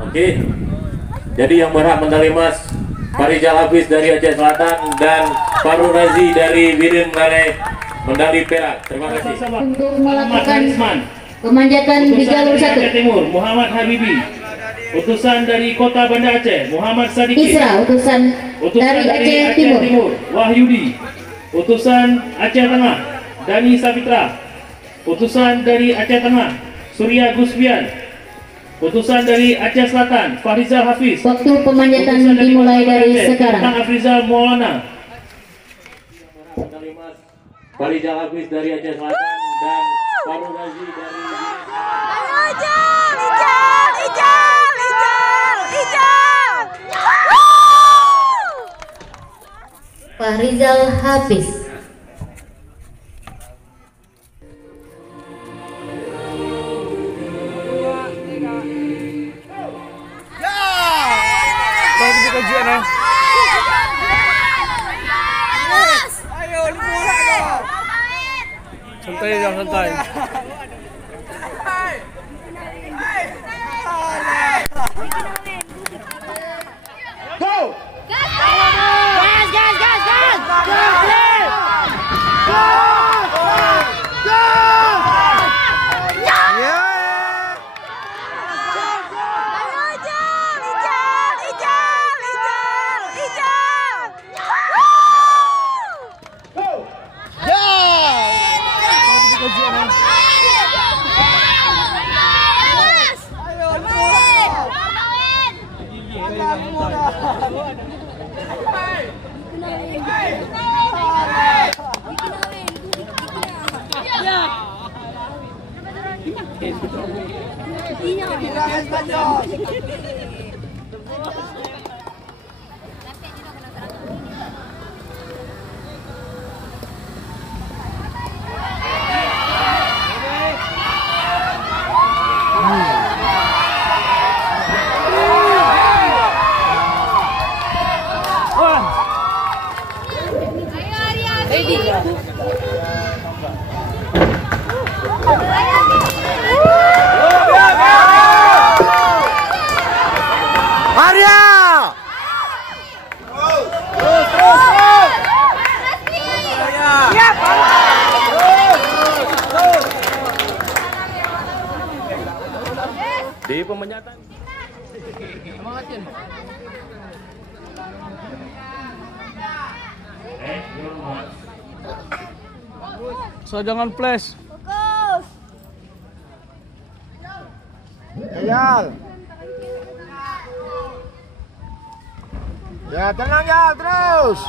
Oke. Jadi yang berhak medali emas Farizal Hafiz dari Aceh Selatan dan Farul Razi dari Wirin Malay medali perak. Terima kasih. Untuk melakukan pemanjatan di jalur 1. Aceh Timur Muhammad Habibi. Utusan dari Kota Banda Aceh Muhammad Sadiqi. Isra utusan dari Aceh Timur. Wahyudi. Utusan Aceh Tengah Dani Sapitra. Utusan dari Aceh Tengah Surya Gusbian. Utusan dari Aceh Selatan Farizal Hafiz. Waktu pemanjatan dimulai dari sekarang. Afrizal Maulana. Farizal Hafiz dari Aceh Selatan dan Farul Razi dari Farizal Hafiz. Santai jangan santai. Go! di pemanjatan. So jangan flash. Fokus. Jal. Ya tenang ya terus.